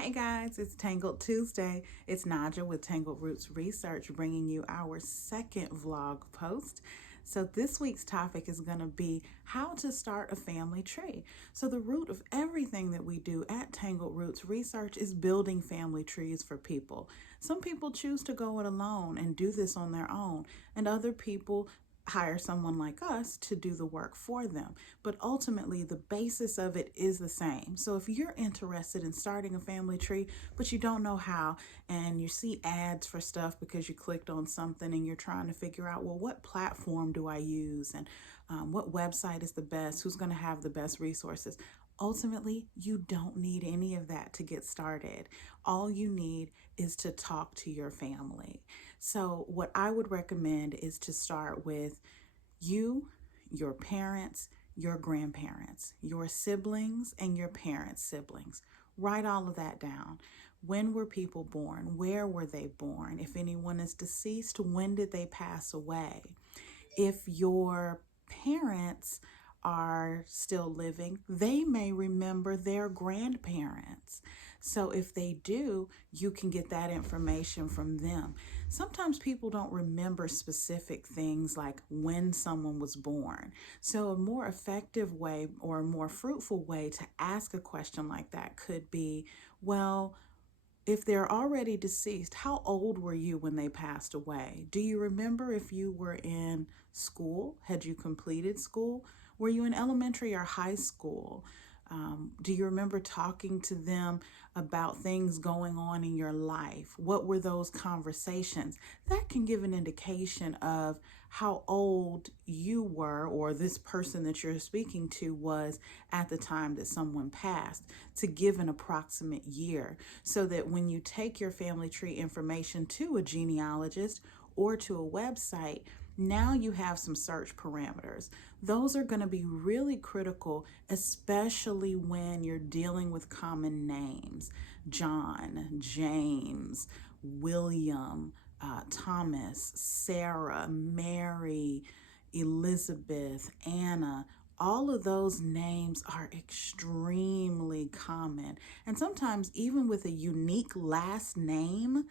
Hey guys, it's Tangled Tuesday. It's Naja with Tangled Roots Research bringing you our second vlog post. So this week's topic is going to be how to start a family tree. So the root of everything that we do at Tangled Roots Research is building family trees for people. Some people choose to go it alone and do this on their own, and other people hire someone like us to do the work for them. But ultimately, the basis of it is the same. So if you're interested in starting a family tree, but you don't know how, and you see ads for stuff because you clicked on something and you're trying to figure out, well, what platform do I use? And what website is the best? Who's going to have the best resources? Ultimately, you don't need any of that to get started. All you need is to talk to your family. So what I would recommend is to start with you, your parents, your grandparents, your siblings, and your parents' siblings. Write all of that down. When were people born? Where were they born? If anyone is deceased, when did they pass away? If your parents are still living, they may remember their grandparents. So if they do, you can get that information from them. Sometimes people don't remember specific things like when someone was born. So a more effective way or a more fruitful way to ask a question like that could be, well, if they're already deceased, how old were you when they passed away? Do you remember if you were in school? Had you completed school? Were you in elementary or high school? Do you remember talking to them about things going on in your life? What were those conversations? That can give an indication of how old you were, or this person that you're speaking to was at the time that someone passed, to give an approximate year, so that when you take your family tree information to a genealogist or to a website, now you have some search parameters. Those are going to be really critical, especially when you're dealing with common names: John, James, William, Thomas, Sarah, Mary, Elizabeth, Anna. All of those names are extremely common. And sometimes even with a unique last name,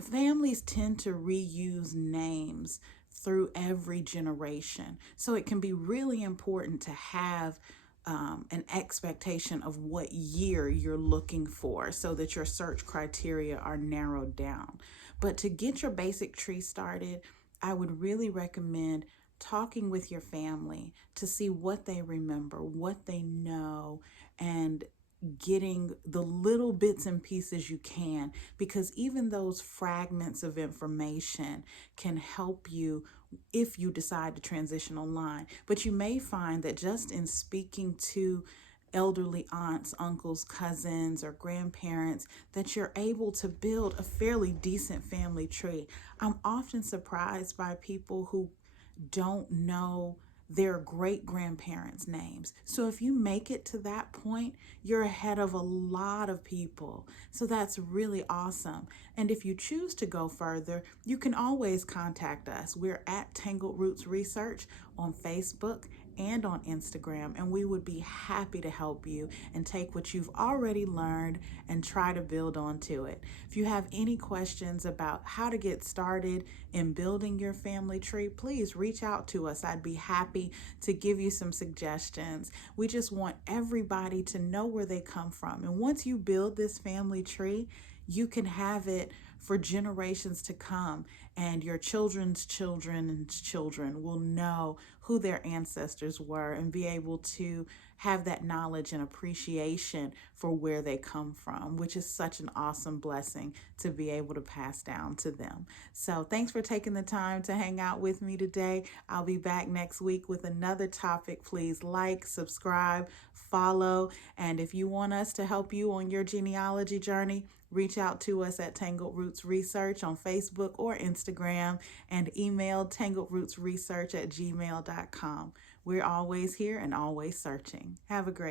families tend to reuse names through every generation. So it can be really important to have an expectation of what year you're looking for so that your search criteria are narrowed down. But to get your basic tree started, I would really recommend talking with your family to see what they remember, what they know, and getting the little bits and pieces you can, because even those fragments of information can help you if you decide to transition online. But you may find that just in speaking to elderly aunts, uncles, cousins, or grandparents, that you're able to build a fairly decent family tree. I'm often surprised by people who don't know their great grandparents' names. So if you make it to that point, you're ahead of a lot of people. So that's really awesome. And if you choose to go further, you can always contact us. We're at Tangled Roots Research on Facebook and on Instagram, and we would be happy to help you and take what you've already learned and try to build onto it. If you have any questions about how to get started in building your family tree, please reach out to us. I'd be happy to give you some suggestions. We just want everybody to know where they come from. And once you build this family tree, you can have it for generations to come, and your children's children's children will know who their ancestors were and be able to have that knowledge and appreciation for where they come from, which is such an awesome blessing to be able to pass down to them. So thanks for taking the time to hang out with me today. I'll be back next week with another topic. Please like, subscribe, follow, and if you want us to help you on your genealogy journey, reach out to us at Tangled Roots Research on Facebook or Instagram, and email tangledrootsresearch@gmail.com. We're always here and always searching. Have a great